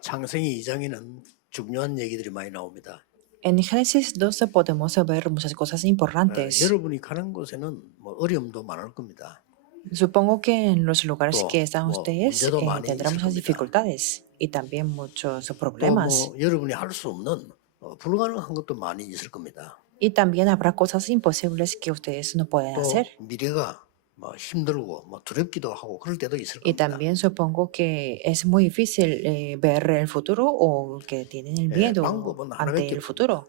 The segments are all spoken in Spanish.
창세기 2장에는 중요한 얘기들이 많이 나옵니다. En Génesis 12 podemos ver muchas cosas importantes. 여러분이 가는 곳에는 뭐 어려움도 많을 겁니다. Supongo que en los lugares 또 que están 뭐 ustedes 문제도 많이 tendrán 있을 muchas 겁니다. dificultades y también muchos 또 problemas. 뭐 여러분이 할 수 없는 불가능한 것도 많이 있을 겁니다. Y también habrá cosas imposibles que ustedes no pueden 또 hacer. 미래가 뭐 힘들고 뭐 두렵기도 하고 그럴 때도 있을 Y 겁니다. también supongo que es muy difícil ver el futuro o que tienen el miedo 방법은 ante 하나밖에 el 없습니다. futuro.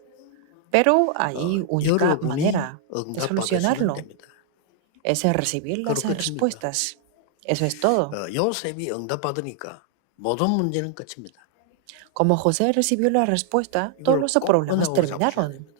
Pero hay única 여러분이 manera de 응답받으시면 solucionarlo. 됩니다. Es recibir las 그렇겠습니까? respuestas. Eso es todo. 요셉이 응답받으니까 모든 문제는 끝입니다. Como José recibió la respuesta, todos 이걸 los 꼭 problemas 언약으로 잡으셔야 terminaron. 됩니다.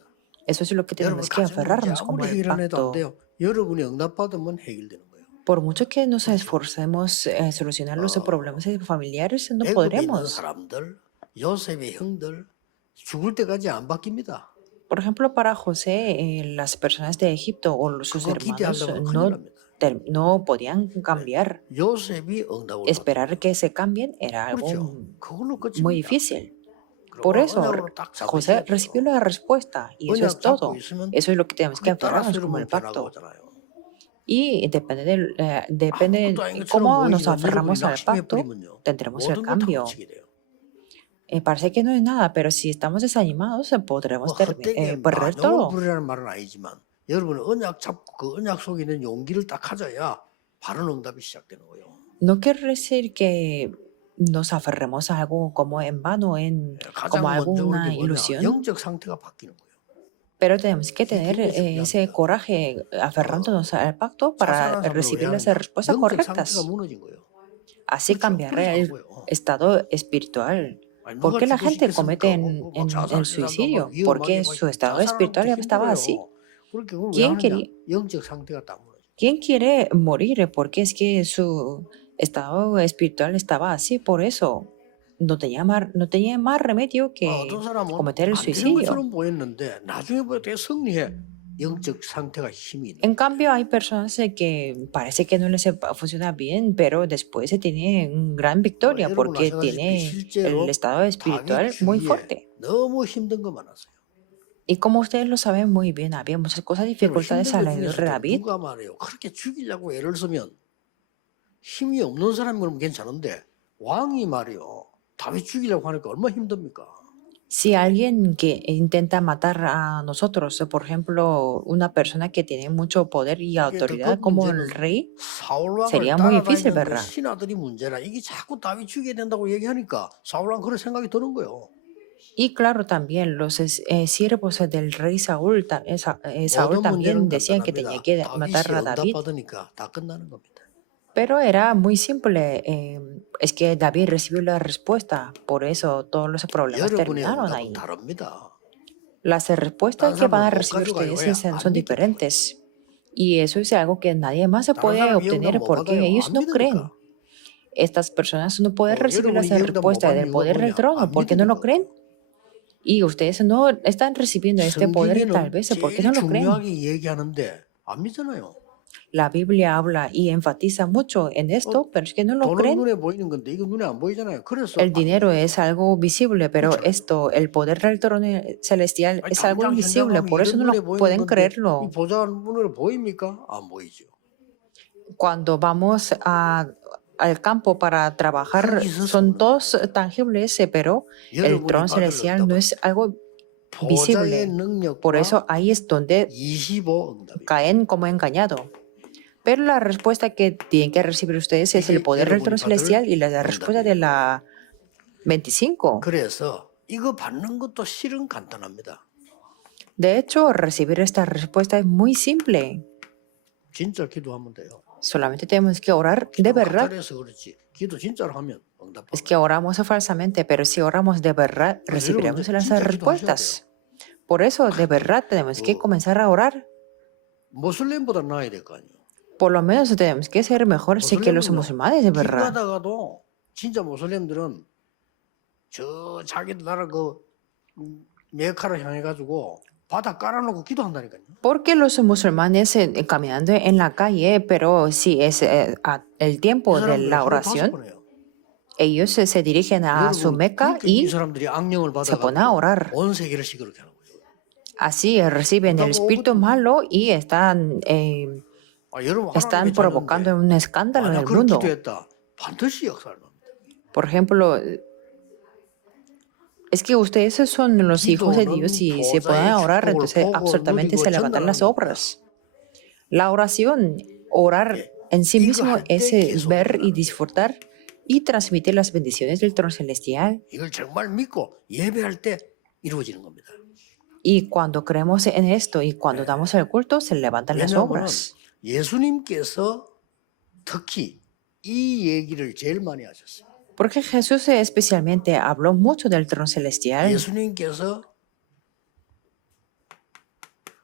Eso es lo que 여러분 tenemos que 가정 문제 aferrarnos como 아무리 el 해결 안 해도 안 pacto. 돼요. 여러분이 응답받으면 해결되는 거예요. Por mucho que nos esforcemos en solucionar los problemas familiares, no 애굽에 있는 podremos. 사람들, 요셉의 형들 죽을 때까지 안 바뀝니다. Por ejemplo, para José, las personas de Egipto o sus 그거 hermanos 기대하려면 큰일 납니다. no podían cambiar. 요셉이 응답을 Esperar que se cambien era 받 그렇죠. algo 그걸로 muy 끝입니다. difícil. 그리고 Por eso, 언약으로 딱 José 잡으셔야 돼요. recibió la respuesta y eso es 언약 잡고 todo. 있으면 Eso es lo que tenemos que 그게 따라서 aferrarnos como 여러분 el 변화가 pacto. 오잖아요. Y depende 아무것도 아닌 de 것처럼 cómo nos 보이지만 여러분이 aferramos al 낙심해 pacto, 버리면요. tendremos el 모든 걸 다 cambio. 놓치게 돼요. Parece que no es nada, pero si estamos desanimados, podremos 뭐 헛되게 perder 마녀를 todo. 부리라는 말은 아니지만 여러분은 언약 잡고 그 언약 속에 있는 용기를 딱 가져야 바른 응답이 시작되는 거예요. No quiere decir que nos aferremos a algo como en vano, 가장 como 먼저 오는 alguna 게 뭐냐? ilusión, 영적 상태가 바뀌는 거예요. pero tenemos que 이게 tener 굉장히 ese 중요합니다. coraje aferrándonos al pacto para 자살한 사람들 recibir 왜 las 하느냐? respuestas 영적 correctas. 상태가 무너진 거예요. Así 그렇죠. cambiará 그래서 el 하는 거예요. estado espiritual. 아니, ¿Por 누가 qué la 죽고 gente 싶겠습니까? comete el 자살하는 사람도 suicidio? 막 위험하게 Porque 막 su estado 자살하는 espiritual 것도 estaba así. 힘들어요. 그렇게 그걸 왜 ¿Quién 하느냐? quería, 영적 상태가 딱 무너져. quién quiere morir? Porque es que su estado espiritual estaba así. Por eso no tenía más remedio que 어떤 사람은 cometer el 안 되는 suicidio. 것처럼 보였는데 나중에 보니까 되게 승리해. 영적 상태가 힘이 있는 En cambio, hay personas que parece que no les funciona bien, pero después se tiene una gran victoria 여러분 porque 아시다시피 tiene el 실제로 estado espiritual 다윗 muy 주위에 fuerte. 너무 힘든 거 많았어요. Y como ustedes lo saben muy bien, había muchas cosas, 여러분 dificultades 힘든 거 alrededor de 중에서도 David. 누가 말해요. 그렇게 죽이려고 애를 쓰면 힘이 없는 사람이 그러면 괜찮은데 왕이 말이요. 다윗 죽이려고 하니까 얼마나 힘듭니까? Si alguien que intenta matar a nosotros, por ejemplo, una persona que tiene mucho poder y 이게 더 autoridad 큰 como 문제는 el rey, 사울왕을 sería muy difícil, 따라다니는 그 ¿verdad? 신하들이 문제라. 이게 자꾸 다윗 죽여야 된다고 얘기하니까 사울왕 그런 생각이 드는 거예요. Y claro, también los siervos del rey Saúl, Saúl 모든 también 문제는 decían que tenía que 간단합니다. matar 다윗이 a David, 응답받으니까 다 끝나는 겁니다. pero era muy simple. Es que David recibió la respuesta, por eso todos los problemas 여러분의 terminaron 응답은 ahí. 다릅니다. Las respuestas 다른 que van a 사람은 못 recibir 가져가요. ustedes 왜? son 안 믿기 때문에. diferentes. Y eso es algo que nadie más se 다른 puede 사람 이 응답 obtener 못 porque 받아요. ellos 안 no creen. 믿으니까. Estas personas no pueden recibir las 여러분이 이 응답 못 respuestas 받는 del 이유가 poder del 뭐냐? trono 안 porque no lo 믿으니까. creen. Y ustedes no están recibiendo este poder tal 성경에는 vez porque 제일 no lo creen. 중요하게 얘기하는데 안 믿잖아요. La Biblia habla y enfatiza mucho en esto, pero es que no lo 돈은 creen. 눈에 보이는 건데 이거 눈에 안 보이잖아요. 그래서 El dinero es algo visible, pero 그렇죠. esto, el poder del trono celestial 아니, es algo 당장 invisible, 현장 por 가면 eso 이런 no 눈에 lo 보이는 pueden 건데 이 creerlo. 보좌 눈으로 보입니까? 안 보이죠. Cuando vamos al campo para trabajar, son todos tangibles, pero el 여러분이 trono 받을 celestial no 응답은 es algo 보좌의 visible. Por eso 능력과 ahí es donde 25 응답이에요. caen como engañado. Pero la respuesta que tienen que recibir ustedes es el 이게 poder del 여러분이 trono 받을 celestial y la respuesta de 응답이에요. la 25. 그래서 이거 받는 것도 실은 간단합니다. De hecho, recibir esta respuesta es muy simple. 진짜 기도하면 돼요. Solamente tenemos que orar de verdad. 가짜려서 그렇지. 기도 진짜로 하면 응답. Es que oramos falsamente, pero si oramos de verdad, recibiremos las respuestas. Por eso, de verdad, tenemos que comenzar a orar. 모슬렘보다 나아야 될 거 아니에요. Por lo menos tenemos que ser mejores que los musulmanes, de verdad. 기도하다가도 진짜 모슬렘들은 저 자기들 나라 그 메카를 향해 가지고 바닥 깔아놓고 기도한다니까요. Porque los musulmanes caminando en la calle, pero si es el tiempo de la oración, ellos se dirigen a su 여러분, Meca 그러니까 이 y 사람들이 악령을 se ponen a 받아가지고 orar. 온 세계를 시끄럽게 하는 거죠. Así reciben el espíritu malo y están 여러분 están 하나님의 provocando 자녀인데 un escándalo en 만약 el 그런 mundo. 기도했다, 반드시 역사를 합니다. Por ejemplo, es que ustedes son los hijos de Dios 기도는 y se ponen 보좌의 a orar, 축복을 entonces 보고 absolutamente 누리고 se levantan las 전달하는 겁니다. obras. La oración, orar en sí 이거 mismo 할 때 es 계속 ver y 일어나는 거예요. disfrutar y transmitir las bendiciones del trono celestial. 이걸 정말 믿고 예배할 때 이루어지는 겁니다. Y cuando creemos en esto y cuando damos el culto, se levantan las 왜냐하면 obras. 예수님께서 특히 이 얘기를 제일 많이 하셨어요. Porque Jesús especialmente habló mucho del trono celestial. 예수님께서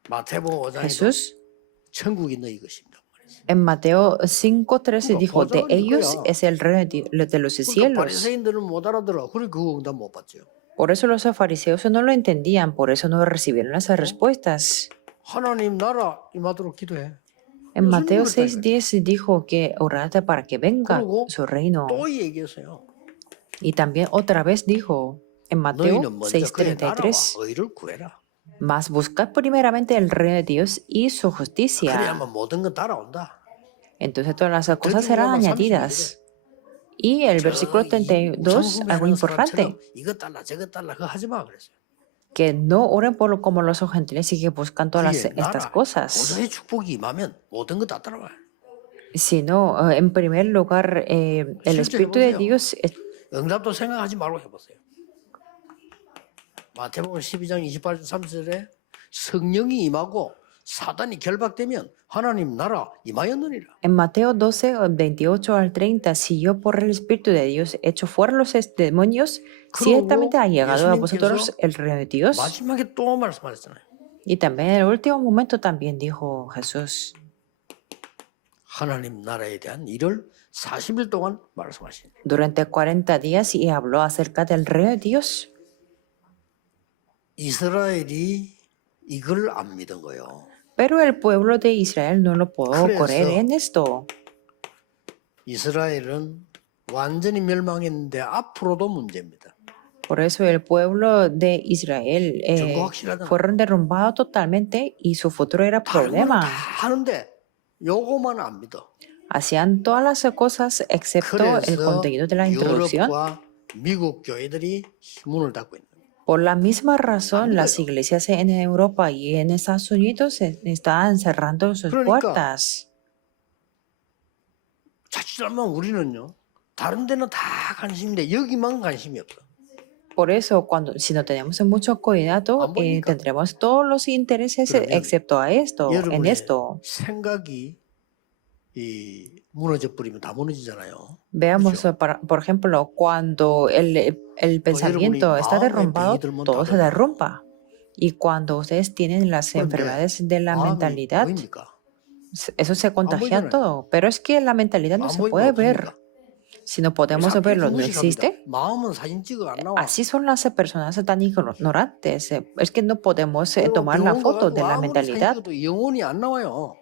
마태복음 5장에서 Jesús 천국이 너희 것입니다. en Mateo 5:13 dijo, de 보좌는 ellos 이거야. es el reino de los 그러니까 cielos. 바리새인들은 못 알아들어. 그래 그 응답 못 받죠. Por eso los fariseos no lo entendían, por eso no recibieron las respuestas. 하나님 나라 임하도록 기도해. En Mateo 그랬다니까요. 6:10 dijo que orad para que venga 그리고 su reino. 또 얘기했어요. Y también otra vez dijo en Mateo 너희는 먼저 그의 나라와 6:33, 의를 구해라. mas buscad primeramente el reino de Dios y su justicia. 그래야만 모든 건 따라온다. Entonces todas las cosas serán añadidas. Y el versículo 32, algo importante, 이것 달라 저것 달라 그거 하지 마 그랬어요. que no oren como los gentiles y que buscan todas 그의 estas 나라, cosas, 보좌의 축복이 임하면 모든 거 다 따라와. sino en primer lugar el 실제 Espíritu de 해보세요. Dios. 응답도 생각하지 말고 해보세요. 마태복음 12장 28절 30절에 성령이 임하고 사단이 결박되면 하나님 나라 임하였느니라. En Mateo 12, 28 al 30, si yo por el Espíritu de Dios echo fuera los demonios, ciertamente ha llegado a vosotros el reino de Dios. 마지막에 또 말씀하셨잖아요. Y también en el último momento también dijo Jesús, 하나님 나라에 대한 일을 40일 동안 말씀하신. durante 40 días y habló acerca del reino de Dios. 이스라엘이 이걸 안 믿은 거예요. Pero el pueblo de Israel no lo pudo 그래서 creer en esto. 이스라엘은 완전히 멸망했는데 앞으로도 문제입니다. Por eso el pueblo de Israel 증거 확실하잖아요. fueron derrumbados totalmente y su futuro era 다른 거는 problema. 다 하는데 요거만 안 믿어. Hacían todas las cosas excepto el 그래서 contenido de la introducción. 유럽과 미국 교회들이 문을 닫고 있는 거예요. Por la misma razón, las 거예요. iglesias en Europa y en Estados Unidos estaban cerrando sus 그러니까 puertas. 자칫하면 우리는요. 다른 데는 다 관심인데 여기만 관심이 없어. Por eso, si no tenemos mucho cuidado, 안 보니까. tendremos todos los intereses 그러면 excepto a esto, en 여러분의 esto. 생각이 이 무너져 버리면 다 무너지잖아요. Veamos, 그렇죠? por ejemplo, cuando el pensamiento está 마음의 derrumbado, 병이 들면 todo 다 se 그래요. derrumba. Y cuando ustedes tienen las 그런데 enfermedades de la 마음이 mentalidad, 보입니까? eso se contagia 보이잖아요. todo. Pero es que la mentalidad no 안 se 보이면 puede ver. 어떡합니까? Si no podemos 사람들이 verlo, no 무식합니다. existe. 마음은 사진 찍어 안 나와. Así son las personas tan ignorantes. Es que no podemos 그리고 tomar la 병원 foto de 가가지고 la 아무리 사진 mentalidad. 찍어도 영혼이 안 나와요.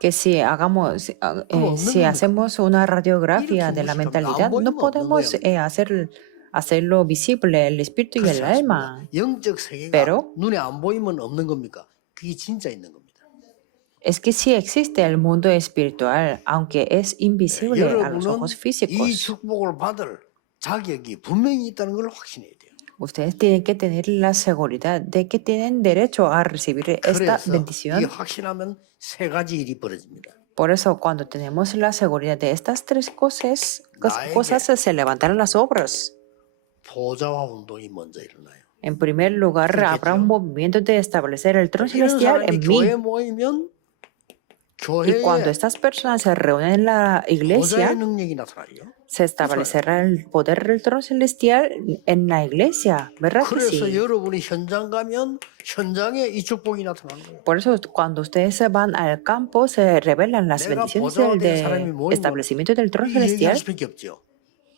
Que si hagamos, 없는 si 겁니까? hacemos una radiografía 이렇게 de la 무식합니다. 안 mentalidad, 보이면 no 없는 podemos 거예요. hacerlo visible, el espíritu y 그렇지 el 않습니다. alma. 영적 세계가 Pero 눈에 안 보이면 없는 겁니까? 그게 진짜 있는 겁니다. es que sí existe el mundo espiritual, aunque es invisible a los 여러분은 ojos 이 físicos. 축복을 받을 자격이 분명히 있다는 걸 확신해야 돼요. Ustedes tienen que tener la seguridad de que tienen derecho a recibir esta 그래서 이 bendición. 확신하면 세 가지 일이 벌어집니다. Por eso, cuando tenemos la seguridad de estas tres cosas, 나에게 se levantarán las obras. 보좌화 운동이 먼저 일어나요. En primer lugar, habrá un 그렇겠죠. movimiento de establecer el trono 이런 celestial 사람이 en 교회에 mí. 모이면 Y cuando 교회에 estas personas se reúnen en la 보좌의 iglesia, 능력이 나타나요. se establecerá el poder del trono celestial en la iglesia, ¿verdad que 그래서 sí? 여러분이 현장 가면 현장에 이 축복이 나타나는 거예요. Por eso, cuando ustedes se van al campo, se revelan las 내가 bendiciones 보좌가 된 del 사람이 모이면 establecimiento del trono 이 얘기할 celestial. 수밖에 없죠.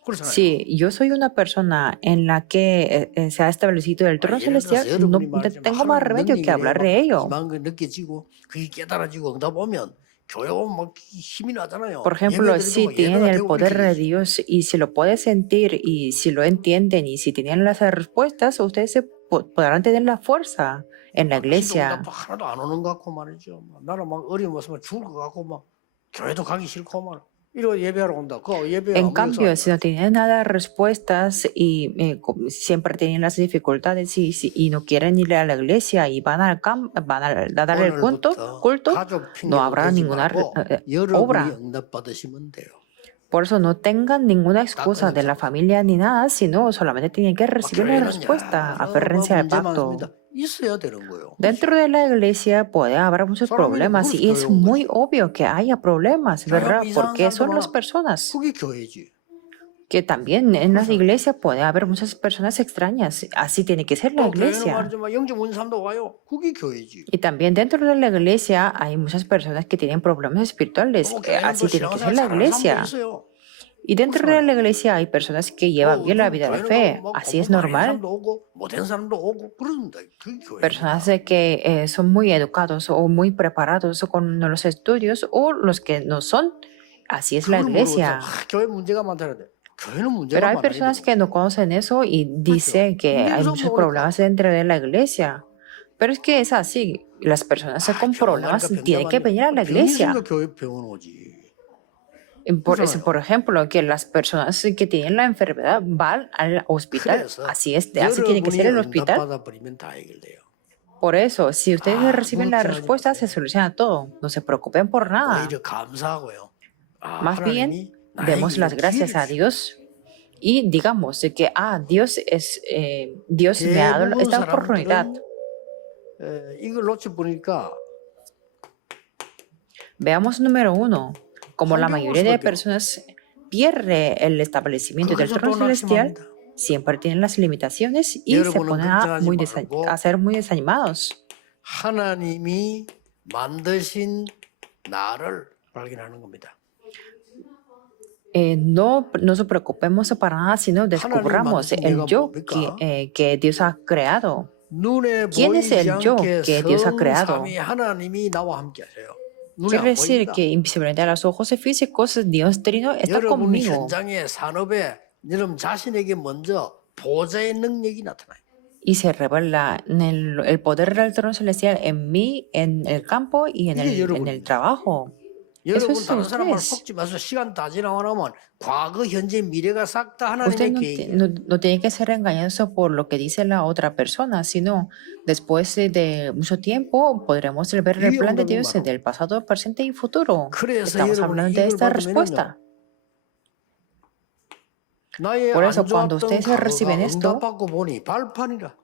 그렇잖아요. Si yo soy una persona en la que se ha establecido el trono 예를 들어서 celestial, no 여러분이 말하자면 tengo más 하나님 remedio 능력이 que hablar de 막 ello. 임한 거 느껴지고 그게 깨달아지고 응답 오면 교회 오면 막 힘이 나잖아요. Por ejemplo, 예배 드리고 si 막 tienen 예배가 el 되고 poder 그렇게 de 되지. Dios y si lo pueden sentir y si lo entienden y si tienen las respuestas, ustedes podrán tener la fuerza en la 막 기도 iglesia. 응답 하나도 안 오는 것 같고 말이죠. 막 나는 막 어려워서 죽을 것 같고 막 교회도 가기 싫고 막 이러고 예배하러 온다. 그 예배 En 아무 역사 cambio, 안 si no 해요. tienen nada de respuestas y siempre tienen las dificultades y no quieren ir a la iglesia y van van a dar el 오늘부터 culto, 가족 no 핑계를 habrá 대지 ninguna 말고 여러분이 obra. 응답 받으시면 돼요. Por eso no tengan ninguna excusa de la 딱 familia ni nada, sino solamente tienen que 막 recibir la 교회는 respuesta. 여러 뭐 Aférrense al 문제 pacto. 많습니다. 있어야 되는 거예요. 그렇죠? Dentro de la iglesia puede haber muchos 사람이 problemas 그래서 y 교회 es 온 muy 거지. obvio que haya problemas, 교회 ¿verdad? 오면 이상한 Porque 사람들 son las 많아. personas. 그게 교회지. Que también en las 그래서 iglesias puede haber muchas personas extrañas. Así tiene que ser la 또 교회는 iglesia. 말이죠. 막 영적 문제 사람도 와요. 그게 교회지. Y también dentro de la iglesia hay muchas personas que tienen problemas espirituales. 또 교회는 또 Así tiene que ser 신앙생활 la 잘하는 사람도 iglesia. 있어요. Y dentro de la iglesia hay personas que llevan bien la 어떤 vida de 교회는 fe. 막 Así es 공부 많이 한 normal. 사람도 오고 못한 사람도 오고 그런다. 그게 Personas 교회입니다. que son muy educados o muy preparados con los estudios o los que no son. Así es la 그걸 모르고 iglesia. 교회 문제가 많다는데 교회는 Pero 문제가 hay 많아요. personas que no conocen eso y 그렇죠. dicen que hay 문제에서 muchos 모으니까 problemas dentro de la iglesia. Pero es que es así. Las personas con 병원 problemas 가니까 tienen que 병자만 venir a la 병이 iglesia. 있으니까 교회 병원 오지. Por 그렇잖아요. ejemplo, que las personas que tienen la enfermedad van al hospital. 그래서 Así tiene que 여러분이 ser el hospital. 응답받아 버리면 다 해결돼요. Por eso, si ustedes 아, reciben la 걱정하지 respuesta, se 마세요. soluciona todo. No se preocupen por nada. 오히려 감사하고요. 아, Más bien, 하나님이 demos 나에게 las 이런 gracias 기회를 a 주셨다. Dios y digamos de que Dios me ha dado 대부분 esta oportunidad. 사람들은 이걸 놓쳐 보니까 Veamos número uno, como la 환경 올 mayoría de 수밖에 없어. personas pierde el establecimiento del 그래서 trono 또 celestial, 낙심합니다. siempre tienen las limitaciones y se 여러분은 ponen 걱정하지 말고 a ser muy desanimados. 하나님이 만드신 나를 발견하는 겁니다. No nos preocupemos para nada, sino descubramos 만드신 el 내가 yo 뭡니까? que Dios ha creado. 눈에 ¿Quién es 보이지 el yo 않게 que Dios ha creado? 성삼위 하나님이 나와 함께 하세요. 눈에 Quiere 안 decir 보입니다. que invisiblemente a los ojos físicos, Dios Trino está 여러분 conmigo. 현장의 산업에 여러분 자신에게 먼저 보좌의 능력이 나타나요. Y se revela el poder del trono celestial en mí, en el campo y en 이게 el 여러분입니다. trabajo. Eso 여러분 es 다른 사람 말 ustedes. 속지 마세요. 시간 다 지나고 나면 과거, 현재, 미래가 싹 다 Ustedes 하나님의 계획이에요. no tienen que ser engañados por lo que dice la otra persona, sino después de mucho tiempo podremos ver el 이 plan de 응답이 Dios 바로 del pasado, presente y futuro. 그래서 Estamos 여러분이 hablando de 이걸 esta 받으면요. respuesta. 나의 Por 안 eso, cuando 좋았던 ustedes reciben 과거가 esto, 응답받고 보니 발판이라.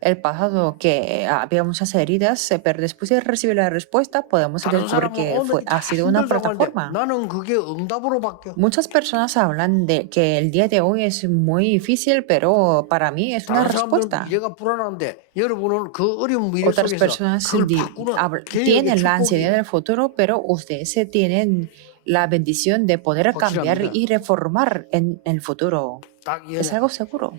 el pasado que había muchas heridas, pero después de recibir la respuesta podemos 다른 descubrir 사람은 que 오늘 ha sido una 힘들다고 하는데 plataforma. 나는 그게 응답으로 바뀌어. Muchas personas hablan de que el día de hoy es muy difícil, pero para mí es una 다른 사람들은 respuesta. 미래가 불안한데 여러분은 그 어려운 미래 Otras 속에서 personas 그걸 바꾸는 계획의 tienen la ansiedad 축복이 del futuro, pero ustedes tienen la bendición de poder cambiar 확실합니다. y reformar en el futuro. 딱 Es algo seguro.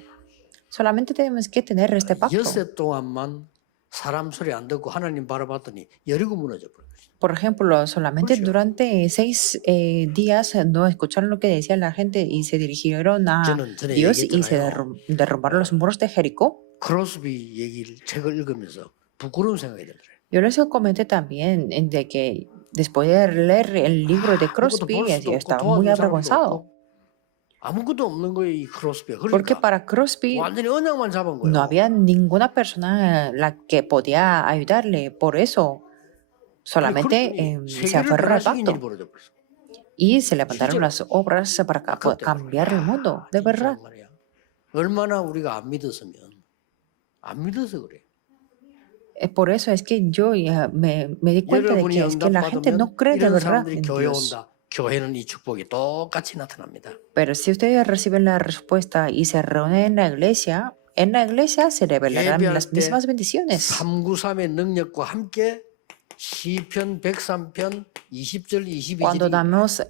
Solamente tenemos que tener este pacto. 엿새 동안만 사람 소리 안 듣고 하나님 바라봤더니 여리고 무너져 버렸어요. Por ejemplo, solamente 그렇죠. durante 6 días no escucharon lo que decía la gente y se dirigieron a 저는 전에 Dios y se 얘기했잖아요. derrumbaron los muros de Jericó. 크로스비 얘기를 책을 읽으면서 부끄러운 생각이 들더라고요. Yo les comenté también de que después de leer el libro de 아무것도 Crosby, 볼 수도 yo 없고 estaba muy 도와줄 사람도 avergonzado. 없고 아무것도 없는 거예요, 이 크로스비가. Porque 그러니까 para Crosby 완전히 언약만 잡은 no 거예요. había ninguna persona la que podía ayudarle. Por eso 아니, solamente 그랬더니 se 세계를 aferró al 변화시킨 일이 pacto. 벌어져 버렸어. Y se levantaron 실제로 las obras para 그때 cambiar el mundo, de verdad. 말이야. 얼마나 우리가 안 믿었으면 안 믿어서 그래. Por eso es que yo me di cuenta de 여러분이 que es que la gente 응답받으면 no cree de 이런 verdad 사람들이 en 교회 Dios. 온다. 교회는 이 축복이 똑같이 나타납니다. Pero si ustedes reciben la respuesta y se reúnen en la iglesia se revelarán 예배할 las 때 mismas bendiciones. 393의 능력과 함께 시편 103편 20절 Cuando 22절이 damos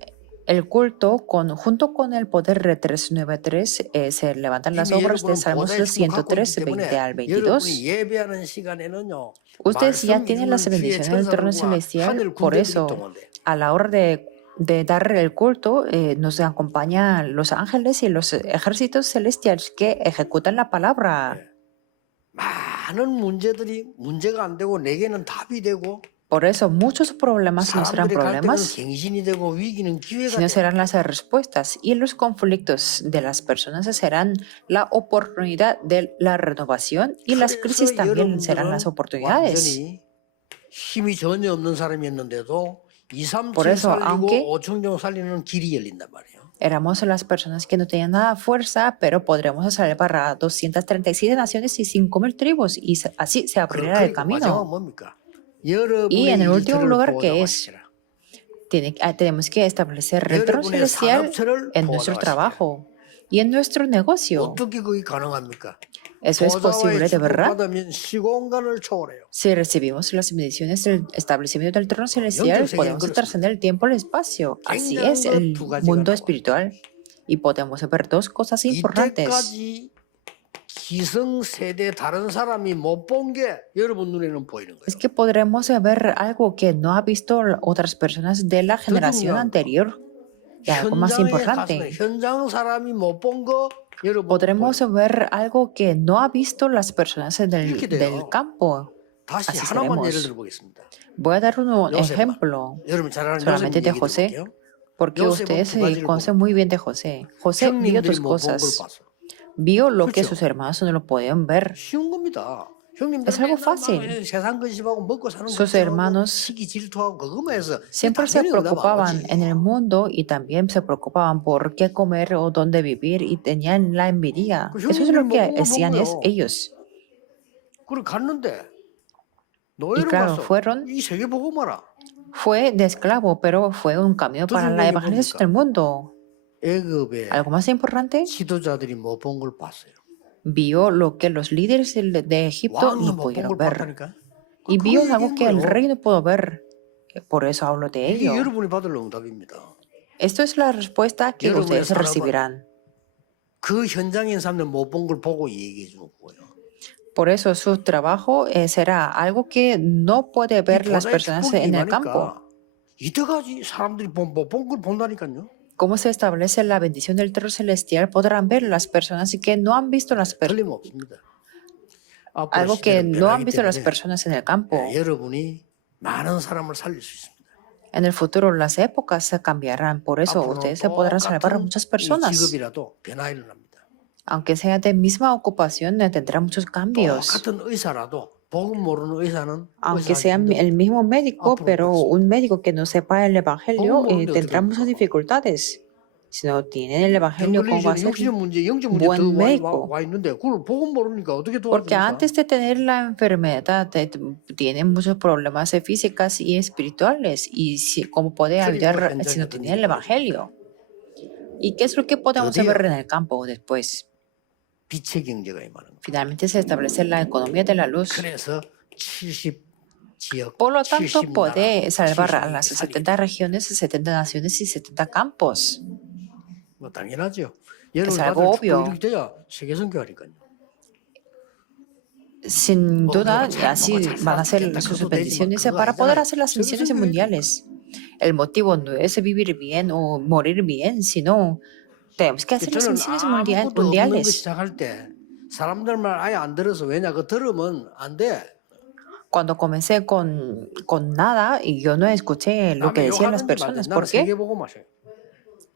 el culto, junto con el poder de 393, se levantan las 이미 obras de 여러분은 Salmos 보좌의 축을 갖고 103, 있기 20 때문에 al 여러분이 22. 예배하는 시간에는요. Ustedes ya 말씀 tienen las 이루는 주의 bendiciones del trono 천사들과 celestial, 하늘 por 군대들이 eso, 동원돼. a la hora de dar el culto, nos acompañan los ángeles y los ejércitos celestiales que ejecutan la palabra. 많은 문제들이 문제가 안 되고 내게는 답이 되고 Por eso, muchos problemas no serán 사람들의 갈등은 problemas, 갱신이 되고 위기는 기회가 sino 돼. serán las respuestas. Y los conflictos de las personas serán la oportunidad de la renovación y las crisis 그래서 también serán 여러분들은 las oportunidades. 완전히 힘이 전혀 없는 사람이었는데도 2, 3, Por 7 eso, 살리고 aunque 5천정 살리는 길이 열린단 말이에요. éramos las personas que no tenían nada fuerza, pero podremos salvar a 237 naciones y 5,000 tribus, y así se abrirá el 그러니까 마지막은 camino. 뭡니까? Y en 여러분의 el último 일터를 lugar, que es, 보호하시라. tenemos que establecer el trono 여러분의 celestial 산업체를 en nuestro 보호하시라. trabajo y en nuestro negocio. 어떻게 그게 가능합니까? Eso es 보좌와의 posible de verdad 축복받으면 시공간을 초월해요. si recibimos las bendiciones del establecimiento del trono celestial. 영적 세계는 Podemos 그렇습니다. trascender el tiempo y el espacio. Así 굉장한 es 것 el 두 가지가 mundo 나와요. espiritual. Y podemos ver dos cosas importantes. 이때까지 기성세대 다른 사람이 못 본 게 여러분 눈에는 보이는 Es 거예요. que podremos ver algo que no ha visto otras personas de la generación 중요한 거. anterior. Y algo más 현장에 importante, 가서 현장 사람이 못 본 거 여러분 podremos ver algo que no ha visto las personas 이렇게 돼요. del campo. 다시 así 하나만 seremos. 예를 들어보겠습니다. Voy a dar un 요셉만. ejemplo 여러분 잘 아는 solamente 요셉 de 얘기 José, 들어볼게요. porque 요셉은 ustedes 두 가지를 conocen muy bien de José. José vio 형님들이 dos 못 본 걸 cosas. 봤어. Vio lo que 그렇죠. sus hermanos no lo podían ver. 쉬운 겁니다. 형님들 Es algo 맨날 fácil. 막 세상 근심하고 먹고 사는 Sus 걱정하고 hermanos 시기 질투하고 그것만 해서 Siempre se 당연히 응답 안 preocupaban 오지. en el mundo y también se preocupaban por qué comer o dónde vivir y tenían la envidia. 그 Eso es 형님들이 lo que 못 본 걸 본 hacían 거예요. ellos. 그래 갔는데 Y 노예로 claro, 갔어. fueron, 이 세계 보고 마라. fue de esclavo, pero fue un camino para la 중요한 게 evangelización 뭡니까? del mundo. 애굽의 Algo más importante, 지도자들이 못 본 걸 봤어요. vio lo que los líderes de Egipto 왕이 no 못 본 pudieron 걸 ver. 봤다니까. Y 그거 vio algo 얘기한 que el 거예요. rey no pudo ver. Por eso hablo de 이게 ello. 여러분이 받을 응답입니다. Esto es la respuesta que 여러분의 ustedes 산업은 recibirán. 그 현장에 있는 사람들 못 본 걸 보고 얘기해 주는 거예요. Por eso su trabajo será algo que no puede 이 ver las 보좌의 personas 축복이 en el campo. 임하니까 이때까지 사람들이 못 본 걸 본다니까요. ¿Cómo se establece la bendición del trono celestial? Podrán ver las personas que no han visto 틀림없습니다. 앞으로 algo que 시대는 no han 변하기 visto las 때문에 personas en el campo. 여러분이 많은 사람을 살릴 수 있습니다. En el futuro las épocas se cambiarán. Por eso 앞으로는 ustedes se podrán salvar a 똑같은 muchas 이 personas. 직업이라도 변화 일어납니다. Aunque sea de misma ocupación, tendrá muchos cambios. 똑같은 의사라도 복음 모르는 의사는 Aunque 의사하기 sea 힘들어요. el mismo médico, 앞으로 pero 그렇습니다. un médico que no sepa el evangelio 복음 모르는데 어떻게 tendrá muchas 합니까? dificultades. Si no tienen el 병 evangelio, ¿cómo va a 걸리기 ser? 전에 육신의 문제, 영적 문제 buen médico? 와 있는데 그걸 복음 모르니까 어떻게 Porque 도와줍니까? antes de tener la enfermedad, tienen muchos problemas físicas y espirituales. Y cómo puede ayudar si no tienen el evangelio. ¿Y qué es lo que podemos 드디어 ver en el campo después? 빛의 경제가 임하는 거예요. Finalmente se establece la economía de la luz. 그래서 70 지역, Por lo tanto, 70 puede 나라, salvar a 70 las 살리게 70 regiones, 70 naciones y 70 campos. 뭐 당연하죠. 여러분 algo 받을 obvio. 축복 이렇게 돼야 세계 선교하니까요. Sin duda, 내가 así 잘 van a ser 살았겠다. sus 그것도 bendiciones 되지만 그거 para poder 아니잖아요. hacer las 세계 misiones 선교회니까. mundiales. El motivo no es vivir bien o morir bien, sino tenemos que hacer las 저는 misiones 아무것도 없는 거 mundiales. 시작할 때 사람들 말 아예 안 들어서 왜냐 그 들으면 안 돼. Cuando comencé con nada, y yo no escuché lo que 남의 decían las 욕하는지 말든지 personas. 나는 ¿Por qué? 세계 보고 마셔요.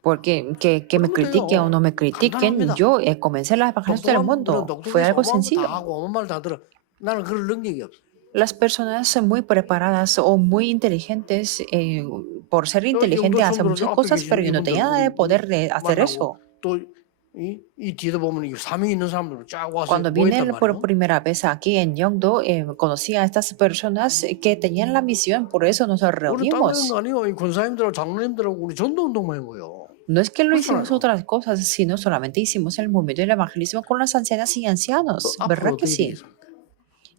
Porque que me critiquen o no me critiquen, 간단합니다. yo comencé la evangelización del mundo. Fue algo sencillo. 다 하고 아무 말 다 들어. 나는 그럴 능력이 없어. Las personas muy preparadas o muy inteligentes, por ser inteligente, hacen muchas cosas, pero yo no tenía nada de poder de hacer eso. 또이 뒤에도 보면 이 사명이 있는 사람들 쫙 와서 Cuando 뭐 vine 했단 por 말이에요. primera vez aquí en Yeongdo, conocí a estas personas que tenían la misión, por eso nos 우리 다른 reunimos. 거 아니에요. 이 권사님들하고 장로님들하고 우리 전도 운동만 한 거예요. No es que lo hicimos 그렇잖아요. otras cosas, sino solamente hicimos el movimiento del evangelismo con las ancianas y ancianos. 앞으로 ¿Verdad que 어떻게 sí? 되겠습니까?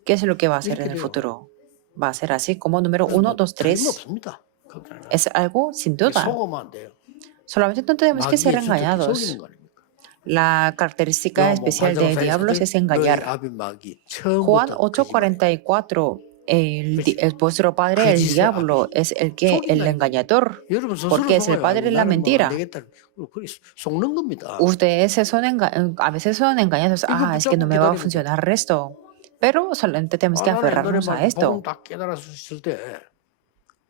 ¿Qué es lo que va a hacer en el creo. futuro? Va a ser así como número 1, 2, 3. 없습니다. 걱정 안 해요. Es algo sin duda. 속으면 안 돼요. Solamente no tenemos que ser 마귀의 주특기 속이는 engañados. 거 아닙니까? La característica 요한복음 especial del 8장 diablo 44절 es 너의 engañar. 아비 마귀 Juan 처음부터 거짓말이야. 8:44, vuestro padre, el 거짓의 diablo, 아비. es el engañador, 여러분 스스로 porque es el 속아요. padre de la 나는 뭐안 mentira. 되겠다. 그게 속는 겁니다. Ustedes a veces son engañados. 이거 Es que no 붙잡고 me va a 기다리면 돼. funcionar esto. Pero solamente tenemos que 나는 옛날에 aferrarnos a 막 복음 esto. 딱 깨달았을 때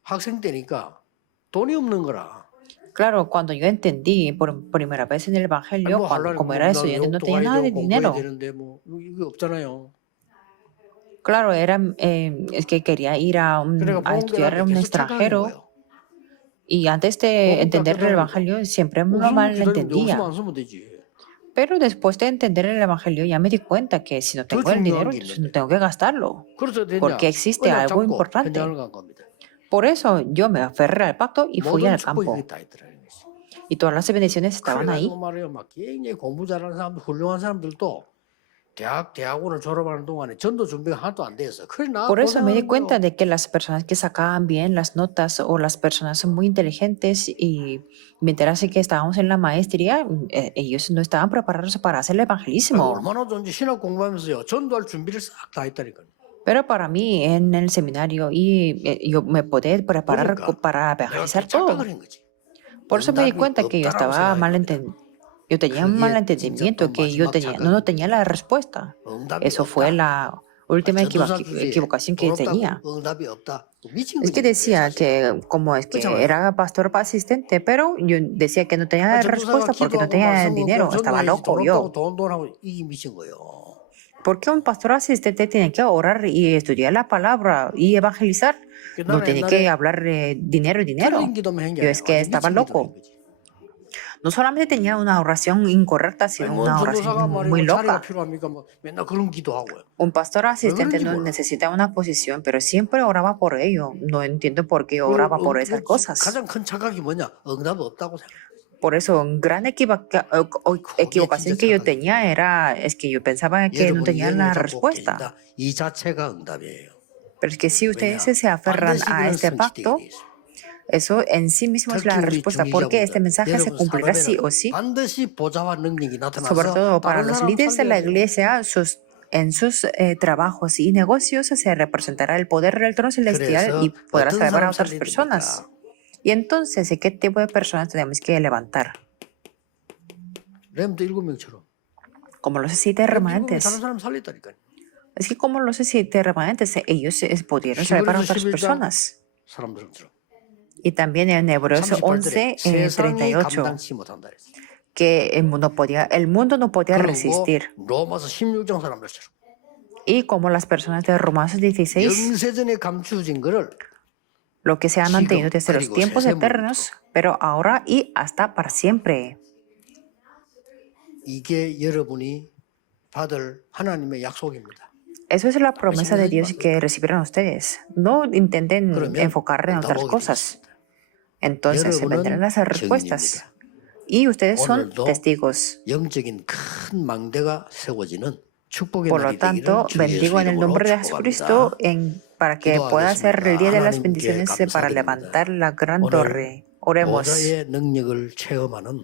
학생 때니까 돈이 없는 거라. Claro, cuando yo entendí por primera vez en el 아니, Evangelio, 뭐 하려고 como era estudiante, no 영도 tenía 가야 nada de 되고 공부해야 dinero. 되는데 뭐 이거 없잖아요. Claro, es que quería ir a 그러니까 a 복음 estudiar 깨달을 a 때 un 계속 착각인 extranjero. 거예요. Y antes de 복음 딱 entender el 깨달으니까 Evangelio, siempre lo 없으면 기다리면 돼. 없으면 malentendía. 안 쓰면 되지. Pero después de entender el Evangelio, ya me di cuenta que si no 더 tengo el 중요한 dinero, 게 entonces no 있는데. tengo que gastarlo. 그래서 됐냐? Porque existe 언약 algo 잡고 importante. 현장을 간 겁니다. Por eso yo me aferré al pacto y fui 모든 al 축복이 campo. 거기 다 있더라는 거지. Y todas las bendiciones estaban ahí. 그래가지고 말이에요. 막 굉장히 공부 잘하는 사람들, 훌륭한 사람들도 대학원을 졸업하는 동안에 전도 준비가 하나도 안 돼 있어. 그래 나 Por eso me di 고생하는 cuenta 거예요. de que las personas que sacaban bien las notas o las personas muy inteligentes y me enterase que estábamos en la maestría, ellos no estaban preparados para hacer el 아니, evangelismo. 얼마나 좋은지 신학 공부하면서요. 전도할 준비를 싹 다 했다니까요. Pero para mí en el seminario yo me podía preparar 그러니까 para 내가 evangelizar 또 todo. 착각을 한 거지. Por eso me di 응답이 cuenta que yo 없다라고 estaba 생각한 겁니다. yo tenía un 그게 malentendimiento, 진짜 또 que yo 마지막 no tenía la respuesta. 응답이 Eso fue 없다. la última 전도사 주제에 equivocación que tenía. 어렵다고 응답이 없다. 미친 Es que 거지. decía 사실은. que como es que 그렇잖아요. era pastor asistente, pero yo decía que no tenía la 전도사가 respuesta porque no 기도하고 tenía 말씀 dinero. 공부하고 Estaba 전도해야지 loco 돈 yo. 없다고 돈하고 이게 미친 거예요. Porque un pastor asistente tiene que orar y estudiar la palabra y evangelizar. 그 No 나는 tiene que 옛날에 hablar dinero. 틀린 기도만 한 게 Yo 아니라 es que 완전 estaba 미친 기도를 한 loco. 거지. No solamente tenía una oración incorrecta, 아니 sino 뭐 una 전도사가 oración 말이고 muy 자리가 loca. 필요합니까? 뭐 맨날 그런 기도하고요. Un pastor asistente 그런지 no 몰라. necesita una posición, pero siempre oraba por ello. No entiendo por qué 그 oraba por esas cosas. 가장 큰 착각이 뭐냐? 응답 없다고 생각. Por eso, gran equivocación que yo tenía es que yo pensaba que no 여러분이 tenía 영을 la 잡고 respuesta. 깨진다. 이 자체가 응답이에요. Pero es que si ustedes 왜냐? se aferran 반드시 a 그런 este 성취되게 pacto, 돼 있어요. eso en sí mismo es la 특히 우리 respuesta, porque este 중직자분들, mensaje se 여러분 cumplirá sí 산업에는 o sí. 반드시 보좌와 능력이 Sobre 나타나서 todo para 다른 los 사람 líderes de la 살려야 돼요. iglesia, en sus trabajos y negocios se representará el poder del trono celestial 그래서 y podrá 어떤 salvar a 사람 otras 살려야 personas. 됩니까? Y entonces, ¿qué tipo de personas tenemos que levantar? 렘도 7명처럼. Como los 7 렘도 7명 remanentes. 다른 사람 살렸다니까요. Es que como los 7 remanentes, ellos pudieron salvar a 히브리서 otras 11장 personas. 사람들처럼. Y también en Hebreos 38절에 11, 세상이 38, 감당치 못한다 그랬어요. que el mundo no podía 그리고 resistir. 로마서 16장 사람들처럼. Y como las personas de Romanos 16, 영세전에 감추어진 거를 lo que se ha mantenido desde los 그리고 tiempos 세세물부터. eternos, pero ahora y hasta para siempre. 이게 여러분이 받을 하나님의 약속입니다. Eso es la promesa de Dios que recibirán ustedes. No intenten 그러면 enfocar en otras 응답하게 cosas. Entonces se 여러분은 vendrán las respuestas. Y ustedes son 오늘도 testigos. 영적인 큰 망대가 세워지는 축복의 Por lo 날이 되기를 tanto, 주 bendigo 예수 en el 이름으로 nombre de 축복합니다. Jesucristo para que pueda ser el día de las 하나님께 bendiciones para 감사드립니다. levantar la gran 오늘 torre. Oremos. 보좌의 능력을 체험하는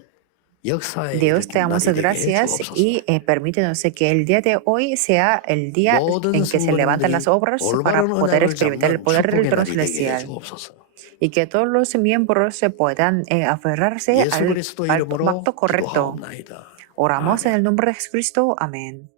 역사의 Dios, te damos 날이 되게 gracias 주옵소서. y permítenos que el día de hoy sea el día 모든 en que se levantan las obras para 올바른 poder 언약을 experimentar el 잡는 poder del 축복의 trono 날이 되게 celestial 주옵소서. y que todos los miembros se puedan aferrarse 예수 al 그리스도 pacto 이름으로 correcto. 기도하옵나이다. Oramos en 아멘. el nombre de Jesucristo. Amén.